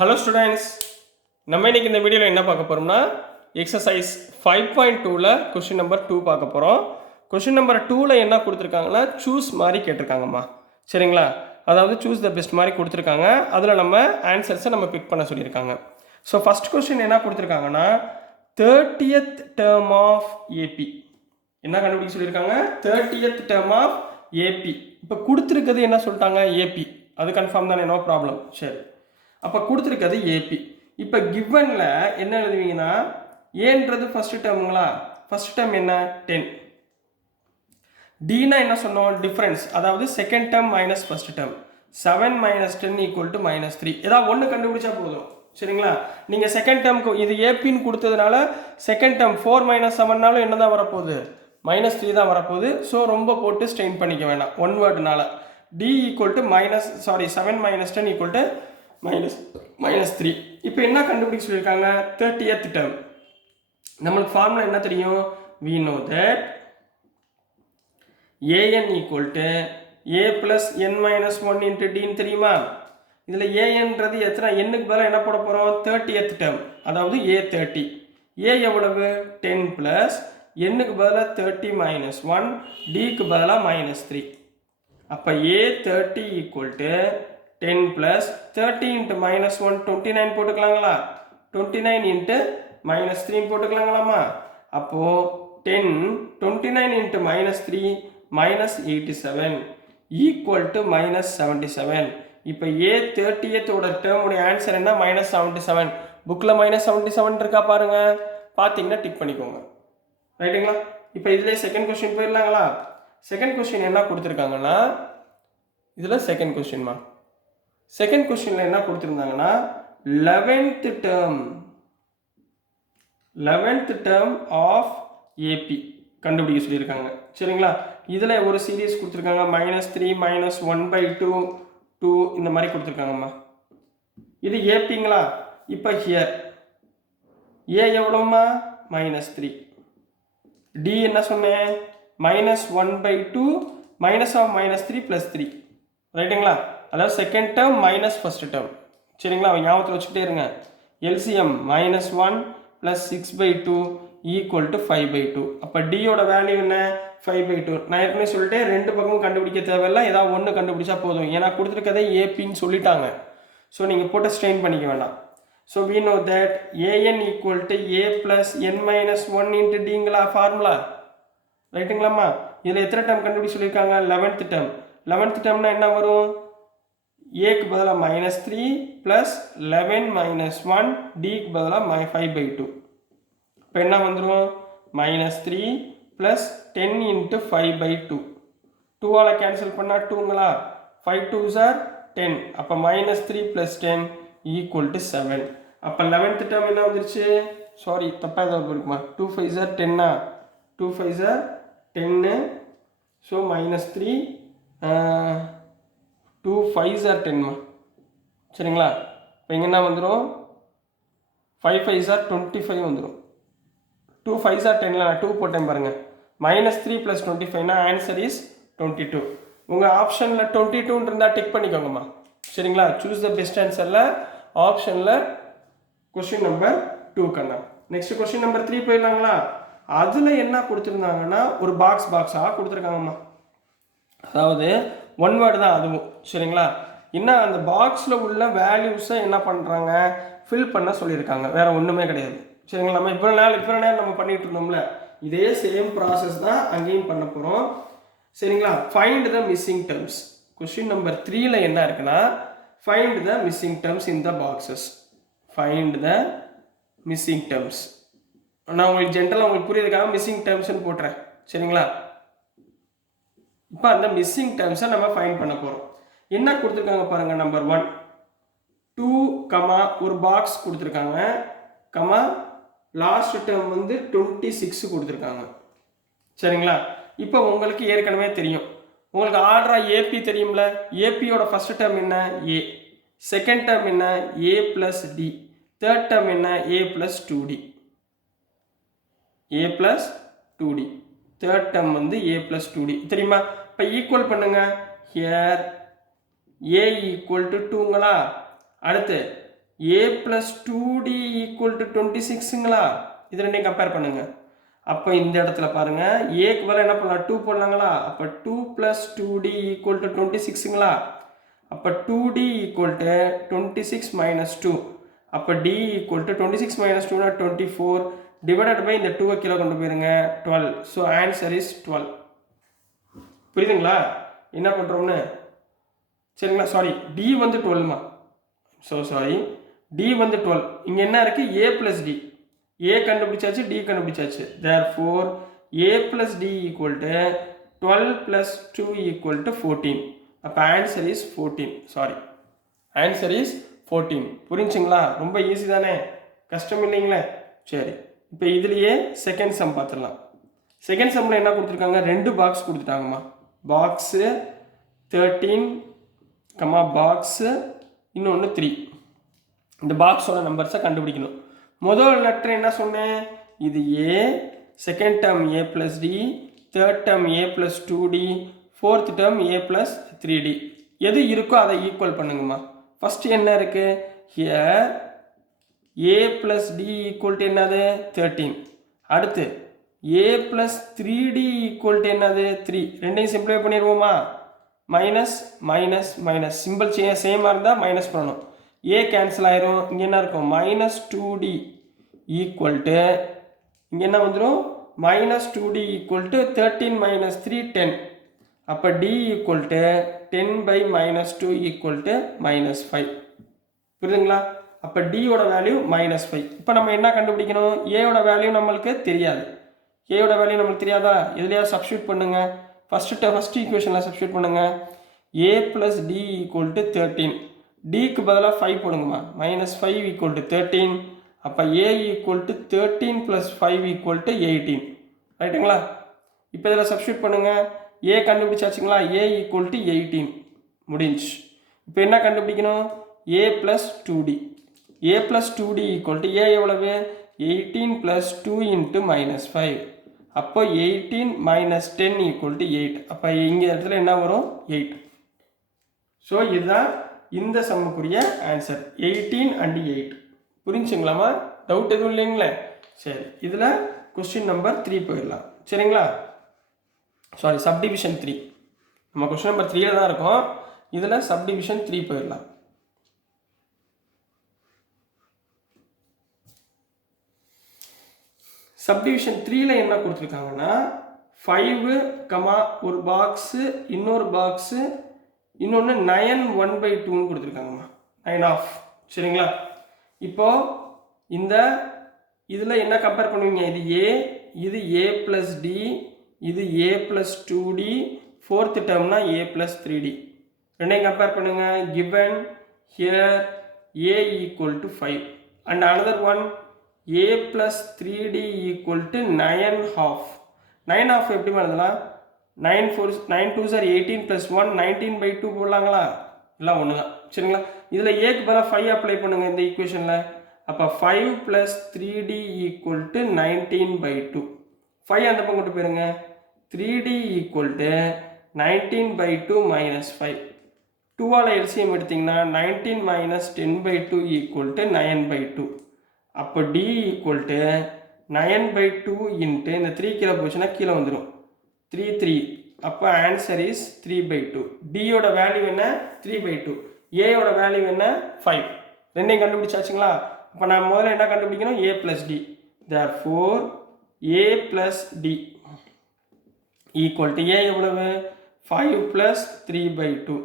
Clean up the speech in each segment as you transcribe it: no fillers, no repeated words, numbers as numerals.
Hello students, நம்ம இன்னைக்கு இந்த வீடியோவில் என்ன பார்க்க போகிறோம்னா எக்ஸசைஸ் 5.2ல் கொஷின் நம்பர் 2 பார்க்க போகிறோம். கொஷின் நம்பர் 2ல் என்ன கொடுத்துருக்காங்கன்னா சூஸ் மாதிரி கேட்டிருக்காங்கம்மா. சரிங்களா? அதாவது சூஸ் த பெஸ்ட் மாதிரி கொடுத்துருக்காங்க. அதில் நம்ம ஆன்சர்ஸை நம்ம பிக் பண்ண சொல்லியிருக்காங்க. ஸோ ஃபஸ்ட் கொஷின் என்ன கொடுத்துருக்காங்கன்னா 30th டேர்ம் ஆஃப் ஏபி என்ன கண்டுபிடிக்க சொல்லியிருக்காங்க. 30th term of AB. இப்போ கொடுத்துருக்கிறது என்ன சொல்லிட்டாங்க, ஏபி. அது கன்ஃபார்ம் தானே, நோ ப்ராப்ளம். சரி, அப்போ கொடுத்துருக்கிறது ஏபி. இப்போ கிவனில் என்ன எழுதுவீங்கன்னா ஏன்றது ஃபஸ்ட்டு டேர்முங்களா. ஃபஸ்ட் டேர்ம் என்ன 10. டினா என்ன சொன்னோம், டிஃப்ரென்ஸ், அதாவது second term minus first term. 7 - 10 = -3. ஏதாவது ஒன்று கண்டுபிடிச்சா போதும். சரிங்களா? நீங்கள் செகண்ட் டேர்முக்கு இது ஏபின்னு கொடுத்ததுனால செகண்ட் டேர்ம் 4 - 7னாலும் என்ன தான் வரப்போகுது, -3 தான் வரப்போகுது. ஸோ ரொம்ப போட்டு ஸ்ட்ரெயின் பண்ணிக்க வேண்டாம் ஒன் வேர்டுனால. டி = 7 - 10 = -3. இப்போ என்ன கண்டுபிடிக்க சொல்லியிருக்காங்க, 30th டேர்ம். நம்மளுக்கு ஃபார்முலா என்ன தெரியும், we know that an = a + n - 1 × d தெரியுமா. இதில் ஏன்றது எத்தனை எண்ணுக்கு பதிலாக என்ன போட போகிறோம், 30th டேர்ம், அதாவது a30. a எவ்வளவு 10 + எண்ணுக்கு பதிலாக 30 - 1, டிக்கு பதிலாக -3. அப்போ a30 = 10 + 30 × -1 29 போட்டுக்கலாங்களா, 29 × -3 போட்டுக்கலாங்களாமா. அப்போது 10 29 × -3 -87 = -77. இப்போ a30th டேர்முடைய ஆன்சர் என்ன, -77. புக்கில் -77 இருக்கா பாருங்க, பார்த்தீங்கன்னா டிக் பண்ணிக்கோங்க. ரைட்டுங்களா? இப்போ இதில் செகண்ட் கொஸ்டின் போயிடலாங்களா. செகண்ட் கொஸ்டின் என்ன கொடுத்துருக்காங்கன்னா, இதில் செகண்ட் கொஸ்டின்மா. செகண்ட் கொஸ்டின்ல என்ன கொடுத்துருந்தாங்கன்னா 11th டேர்ம் ஆஃப் ஏபி கண்டுபிடிக்க சொல்லியிருக்காங்க. சரிங்களா? இதில் ஒரு சீரீஸ் கொடுத்துருக்காங்க, -3 - 1/2 2 இந்த மாதிரி கொடுத்துருக்காங்கம்மா. இது ஏபிங்களா. இப்போ ஹியர் ஏ எவ்வளோம்மா, -3. டி என்ன சொன்னேன், -1/2 -3 + 3. ரைட்டுங்களா? அதாவது second term minus first term. சரிங்களா? ஞாபகத்தில் வச்சுக்கிட்டே இருங்க. எல்சிஎம் -1 + 6/2 = 5/2. அப்போ டியோட வேல்யூ என்ன, 5/2. நான் ஏற்கனவே சொல்லிட்டு ரெண்டு பக்கமும் கண்டுபிடிக்க தேவையில்லை, ஏதாவது ஒன்று கண்டுபிடிச்சா போதும். ஏன்னா கொடுத்துருக்கதே ஏபின்னு சொல்லிட்டாங்க. ஸோ நீங்கள் போட்டு ஸ்ட்ரெயின் பண்ணிக்க வேண்டாம். So we know that an = a + n - 1 × dங்களா ஃபார்முலா. ரைட்டுங்களாம்மா? இதில் எத்தனை டேர்ம் கண்டுபிடிக்க சொல்லியிருக்காங்க, 11th டேர்ம். 11th டேர்ம்னா என்ன வரும், ஏக்கு பதிலாக -3 + 11 - 1, டிக்கு பதிலாக 5/2. இப்போ என்ன வந்துடும், -3 + 10 × 5/2. 2ஆல் கேன்சல் பண்ணால் 2ங்களா, 5 2s are 10. அப்போ -3 + 10 = 7. அப்போ 11th டேர்ம் என்ன வந்துருச்சு, சாரி தப்பாக ஏதாவது இருக்குமா, 2 5s are 10. 2 5s are 10. So -3 2 5s are 10மா. சரிங்களா? இப்போ இங்கே என்ன வந்துடும், 5 5s are 25 வந்துடும். 2 5s are 10ல நான் 2 போட்டேன் பாருங்கள். -3 + 25 ஆன்சர் இஸ் 22. உங்கள் ஆப்ஷனில் 22 இருந்தால் டிக் பண்ணிக்கோங்கம்மா. சரிங்களா? சூஸ் த பெஸ்ட் ஆன்சரில் ஆப்ஷனில் கொஸ்டின் நம்பர் 2 கண்ணா. நெக்ஸ்ட் கொஸ்டின் நம்பர் 3 போயிடலாங்களா. அதில் என்ன கொடுத்துருந்தாங்கன்னா ஒரு பாக்ஸாக கொடுத்துருக்காங்கம்மா. அதாவது ஒன் வேர்டு தான் அதுவும். சரிங்களா? இன்னும் அந்த பாக்ஸில் உள்ள வேல்யூஸை என்ன பண்ணுறாங்க, ஃபில் பண்ண சொல்லியிருக்காங்க. வேறு ஒன்றுமே கிடையாது. சரிங்களா? நம்ம இவ்வளோ நேரம் நம்ம பண்ணிகிட்டு இருந்தோம்ல, இதே சேம் ப்ராசஸ் தான் அங்கேயும் பண்ண போகிறோம். சரிங்களா? Find the missing terms. Question number 3ல என்ன இருக்குன்னா, find the missing terms in the boxes. Find the missing terms. நான் உங்களுக்கு ஜென்ரலாக உங்களுக்கு புரியுறதுக்காக மிஸ்ஸிங் டேர்ம்ஸ்னு போட்டுறேன். சரிங்களா? இப்போ அந்த மிஸ்ஸிங் டேர்ம்ஸை நம்ம ஃபைண்ட் பண்ண போகிறோம். என்ன கொடுத்துருக்காங்க பாருங்கள். நம்பர் 1 2, ஒரு பாக்ஸ் கொடுத்துருக்காங்க, லாஸ்ட் டேர்ம் வந்து 26 கொடுத்துருக்காங்க. சரிங்களா? இப்போ உங்களுக்கு ஏற்கனவே தெரியும், உங்களுக்கு ஆர்டராக ஏபி தெரியும்ல. ஏபியோட ஃபர்ஸ்ட் டேர்ம் என்ன, ஏ. செகண்ட் டேர்ம் என்ன, a + d. தேர்ட் டேர்ம் என்ன, a + 2d. a + 2d. Third term வந்து a + 2d தெரியுமா. இப்போ ஈக்குவல் பண்ணுங்க. Here a = 2ங்களா. அடுத்து a + 2d = 26ங்களா? இது ரெண்டையும் கம்பேர் பண்ணுங்க. அப்போ இந்த இடத்துல பாருங்க ஏக்கு பதிலா என்ன பண்ணலாம்? 2 போடலாங்களா? அப்போ 2 + 2d = 26ங்களா? அப்போ 2d = 26 - 2. அப்போ d = 26 - 2 24 டிவைடட் பை இந்த 2 கீழே கொண்டு போயிருங்க 12. So answer is 12. புரியுதுங்களா என்ன பண்ணுறோம்னு? சரிங்களா? சாரி, d வந்து 12மா. ஸோ சாரி, d வந்து 12. இங்கே என்ன இருக்குது? a + d. a கண்டுபிடிச்சாச்சு, d கண்டுபிடிச்சாச்சு. therefore a + d = 12 + 2 = 14. அப்போ answer is 14. Sorry, answer is 14. புரிஞ்சுங்களா? ரொம்ப ஈஸி தானே, கஷ்டம் இல்லைங்களே. சரி, இப்போ இதுலேயே செகண்ட் சம் பார்த்துடலாம். செகண்ட் சம்மில் என்ன கொடுத்துருக்காங்க? 2 பாக்ஸ் கொடுத்துட்டாங்கம்மா. பாக்ஸு 13, பாக்ஸு இன்னொன்று 3. இந்த பாக்ஸோட நம்பர்ஸை கண்டுபிடிக்கணும். முதல் லெட்டர் என்ன சொன்னேன்? இது a, second term a + d, third term a + 2d, fourth term a + 3d. எது இருக்கோ அதை ஈக்குவல் பண்ணுங்கம்மா. ஃபஸ்ட்டு என்ன இருக்குது? ஹியர் a + d = என்னது? 13. அடுத்து a + 3d = என்னது? 3. ரெண்டையும் சிம்பிளிஃபை பண்ணிடுவோமா? மைனஸ் மைனஸ் மைனஸ், சிம்பிள் சேமாக இருந்தால் மைனஸ் பண்ணணும். a கேன்சல் ஆயிரும். இங்கே என்ன இருக்கும்? -2d = இங்கே என்ன வந்துடும்? -2d = 13 - 3 10. அப்போ d = 10/-2 = -5. புரியுதுங்களா? அப்போ d ஓட வேல்யூ -5. இப்போ நம்ம என்ன கண்டுபிடிக்கணும்? a ஓட வேல்யூ நம்மளுக்கு தெரியாது. a ஓட வேல்யூ நம்மளுக்கு தெரியாதா? இதுலையா சப்ஸ்டியூட் பண்ணுங்க. ஃபஸ்ட்டு ஈக்குவேஷனில் சப்ஸ்டியூட் பண்ணுங்க. a + d = 13. dக்கு பதிலாக 5 போடுங்கம்மா. -5 = 13. அப்போ a = 13 + 5 = 18. ரைட்டுங்களா? இப்போ இதில் சப்ஸ்டியூட் பண்ணுங்க. a கண்டுபிடிச்சாச்சுங்களா? a = 18. முடிஞ்சு. இப்போ என்ன கண்டுபிடிக்கணும்? a + 2d. a + 2d = a எவ்வளவு? 18 + 2 × -5. அப்போ 18 - 10 = 8. அப்போ இங்கே இடத்துல என்ன வரும்? 8. ஸோ இதுதான் இந்த சம்முக்குரிய ஆன்சர், 18 and 8. புரிஞ்சுங்களாமா? டவுட் எதுவும் இல்லைங்களே. சரி, இதில் கொஸ்டின் நம்பர் 3 போயிடலாம். சரிங்களா? Sorry, subdivision 3. நம்ம கொஸ்டின் நம்பர் 3 தான் இருக்கோம். இதில் சப்டிவிஷன் 3 போயிடலாம். சப்டிவிஷன் 3ல என்ன கொடுத்துருக்காங்கன்னா 5, ஒரு பாக்ஸு, இன்னொரு பாக்ஸு, இன்னொன்று 9 1/2 கொடுத்துருக்காங்கம்மா. 9 சரிங்களா? இப்போ இந்த இதில் என்ன கம்பேர் பண்ணுவீங்க? இது a, இது a + d, இது a + 2d, ஃபோர்த் டேர்ம்னா a + 3d. ரெண்டையும் கம்பேர் பண்ணுங்க. given here a = 5 and another one a + 3d = 9/2. 9/2 எப்படி எழுதலாம்? 9 2s are 18 + 1 19/2 போடலாங்களா? எல்லாம் ஒன்று தான். சரிங்களா? இதில் ஏக்கு பதிலாக 5 அப்ளை பண்ணுங்க இந்த ஈக்குவேஷனில். அப்போ 5 + 3d = 19/2. 5 அந்த பக்கம் கொண்டு போயிருங்க. 3d = 19/2 - 5. 2ஆல் எல்சிஎம் எடுத்திங்கன்னா 19 - 10/2 = 9/2. அப்போ d = 9/2 × இந்த 3 கீழே போச்சுன்னா கீழே வந்துடும் 3 3. அப்போ ஆன்சர் இஸ் 3/2. டியோட வேல்யூ என்ன? 3/2. ஏயோட வேல்யூ என்ன? 5. ரெண்டையும் கண்டுபிடிச்சாச்சுங்களா? அப்போ நான் முதல்ல என்ன கண்டுபிடிக்கணும்? a + d. therefore a + d = a எவ்வளவு? 5 + 3/2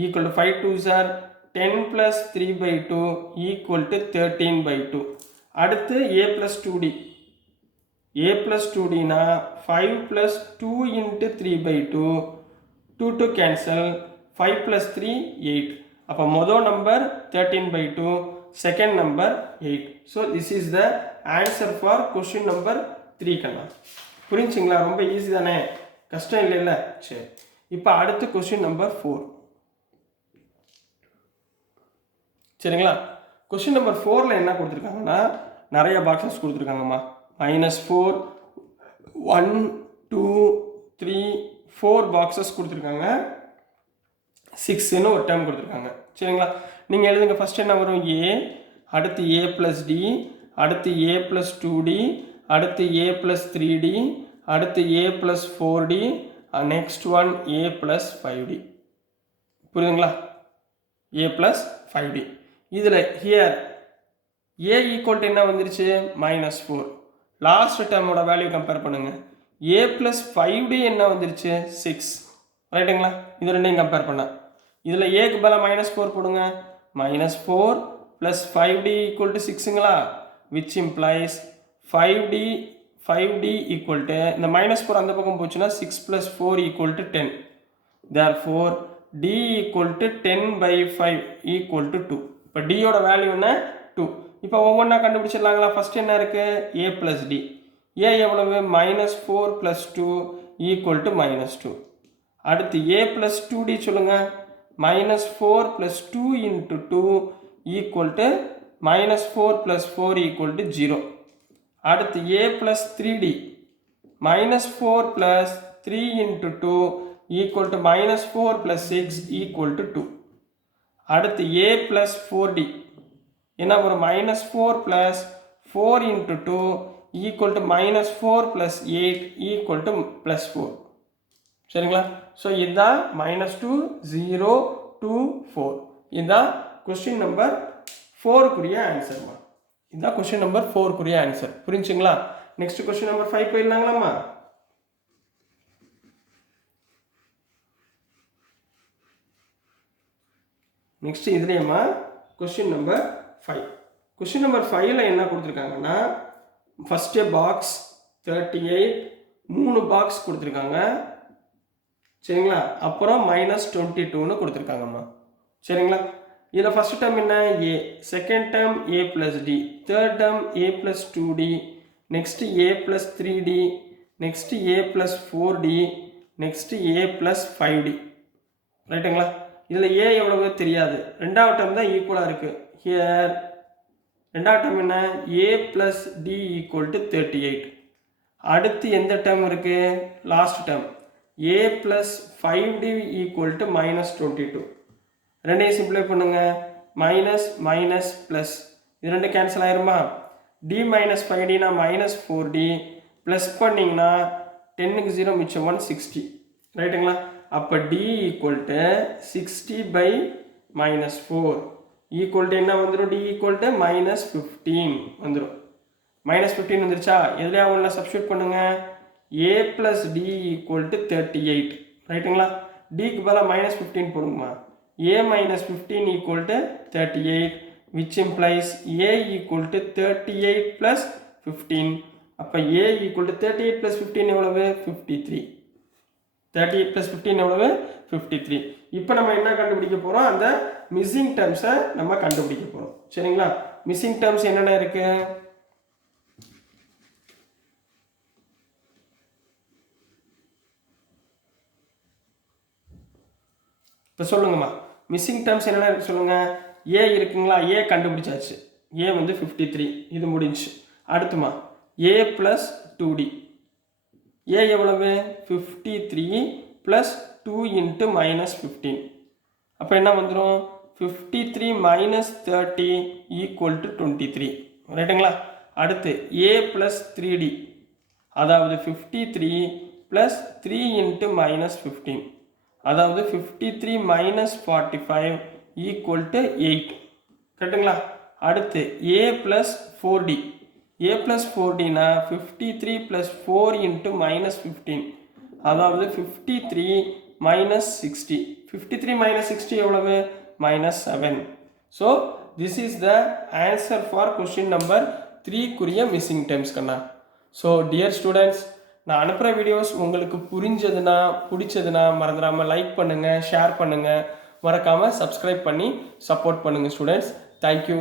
= 5 2s are 10 + 3/2 = 13/2. அடுத்து a + 2d. a + 2d னா 5 + 2 × 3/2. 2 cancel. 5 + 3 8. அப்போ மொதல் number 13/2, second number 8. So this is the answer for question number 3 கண்ணா. புரிஞ்சுங்களா? ரொம்ப ஈஸி தானே, கஷ்டம் இல்லைல்ல. சரி, இப்போ அடுத்து கொஸ்டின் நம்பர் 4. சரிங்களா? கொஸ்டின் நம்பர் 4ல் என்ன கொடுத்துருக்காங்கன்னா நிறைய பாக்ஸஸ் கொடுத்துருக்காங்கம்மா. -4 1 2 3 4 பாக்ஸஸ் கொடுத்துருக்காங்க. 6ன்னு ஒரு டைம் கொடுத்துருக்காங்க. சரிங்களா? நீங்கள் எழுதுங்க. ஃபஸ்ட் என்ன வரும்? a, அடுத்து a + d, அடுத்து a + 2d, அடுத்து a + 3d, அடுத்து a + 4d, next one a + 5d. புரியுதுங்களா? a + 5d. இதில் here a ஈக்குவல் டு என்ன வந்துருச்சு -4. லாஸ்ட் டேர்மோட வேல்யூ கம்பேர் பண்ணுங்க. a + 5d என்ன வந்துருச்சு 6. ரைட்டுங்களா? இது ரெண்டையும் கம்பேர் பண்ண இதில் ஏக்கு பதிலாக -4 போடுங்க. -4 + 5d = 6ங்களா, which implies 5d equal to இந்த -4 அந்த பக்கம் போச்சுன்னா 6 + 4 = 10. therefore d = 10/5 = 2. இப்போ d யோட வேல்யூ என்ன 2. இப்போ ஒவ்வொன்றா கண்டுபிடிச்சிடலாங்களா? ஃபர்ஸ்ட் என்ன இருக்கு a + d. a எவ்வளவு -4 + 2 = -2. அடுத்து a + 2d சொல்லுங்க. -4 + 2 × 2 = -4 + 4 = 0. அடுத்து a + 3d. -4 + 3 × 2 = -4 + 6 = 2. அடுத்து a + 4d என்ன வரும் -4 + 4 × 2 = -4 + 8 = +4. சரிங்களா? ஸோ இதுதான் -2 0 2 4. இதுதான் கொஸ்டின் நம்பர் 4க்குரிய ஆன்சர்மா. இதுதான் கொஸ்டின் நம்பர் 4க்குரிய ஆன்சர். புரிஞ்சுங்களா? நெக்ஸ்ட் கொஸ்டின் நம்பர் 5 போயிடலாங்களாம்மா? நெக்ஸ்ட் இதுலேயுமா கொஸ்டின் நம்பர் 5. கொஸ்டின் நம்பர் 5ல் என்ன கொடுத்துருக்காங்கன்னா ஃபஸ்ட்டு பாக்ஸ் 38 3 பாக்ஸ் கொடுத்துருக்காங்க. சரிங்களா? அப்புறம் -22ன்னு கொடுத்துருக்காங்கம்மா. சரிங்களா? இதில் ஃபஸ்ட் டேர்ம் என்ன a, second term a + d, third term a + 2d, next a + 3d, next a + 4d, next a + 5d. ரைட்டுங்களா? இதில் a எவ்வளவு தெரியாது. ரெண்டாவது டேர்ம் தான் ஈக்குவலாக இருக்குது. ஹியர் ரெண்டாவது டேர்ம் என்ன a + d = 38. அடுத்து எந்த டேர்ம் இருக்குது? Last term a + 5d = -22. ரெண்டையும் சிம்பிளை பண்ணுங்க. மைனஸ் மைனஸ் ப்ளஸ் இது ரெண்டு கேன்சல் ஆயிருமா? d - 5dனா -4d ப்ளஸ் பண்ணிங்கன்னா 10க்கு 0 மிச்சம் 1 60. ரைட்டுங்களா? அப்போ d = 60/-4 ஈக்குவல் டு என்ன வந்துடும்? d = -15 வந்துடும். -15 வந்துருச்சா? எதுலையா ஒன்றில் சப்ஸ்டியூட் பண்ணுங்க. a + d = 38. ரைட்டுங்களா? dக்கு பதிலாக -15 போடுங்கம்மா. a - 15 = 38, which implies a = 38 + 15. அப்போ a = 38 + 15 எவ்வளவு? 53. 38 + 15 எவ்வளவு? 53. இப்போ நம்ம என்ன கண்டுபிடிக்க போகிறோம்? அந்த மிஸ்ஸிங் டேர்ம்ஸை நம்ம கண்டுபிடிக்க போகிறோம். சரிங்களா? மிஸ்ஸிங் டேர்ம்ஸ் என்னென்ன இருக்கு? இப்போ சொல்லுங்கம்மா, மிஸ்ஸிங் டேர்ம்ஸ் என்னென்ன இருக்கு சொல்லுங்க. a இருக்குங்களா? a கண்டுபிடிச்சாச்சு. a வந்து 53. இது முடிஞ்சு. அடுத்துமா a + 2d. a எவ்வளவு? 53 + 2 × -15. அப்போ என்ன வந்துடும்? 53 - 30 = 23. ரைட்டுங்களா? அடுத்து a + 3d, அதாவது 53 + 3 × -15, அதாவது 53 - 45 = 8. கரெக்டுங்களா? அடுத்து a + 4d. a + 4dனா 53 + 4 × -15, அதாவது 53 - 60. 53 - 60 எவ்வளவு? -7. So this is the answer for question number 3க்குரிய மிஸ்ஸிங் டேர்ம்ஸ் கண்ணா. ஸோ டியர் ஸ்டூடெண்ட்ஸ், நான் அனுப்புகிற வீடியோஸ் உங்களுக்கு புரிஞ்சதுன்னா பிடிச்சதுன்னா மறந்துடாமல் லைக் பண்ணுங்கள், ஷேர் பண்ணுங்கள், மறக்காமல் சப்ஸ்கிரைப் பண்ணி சப்போர்ட் பண்ணுங்கள் ஸ்டூடெண்ட்ஸ். தேங்க்யூ.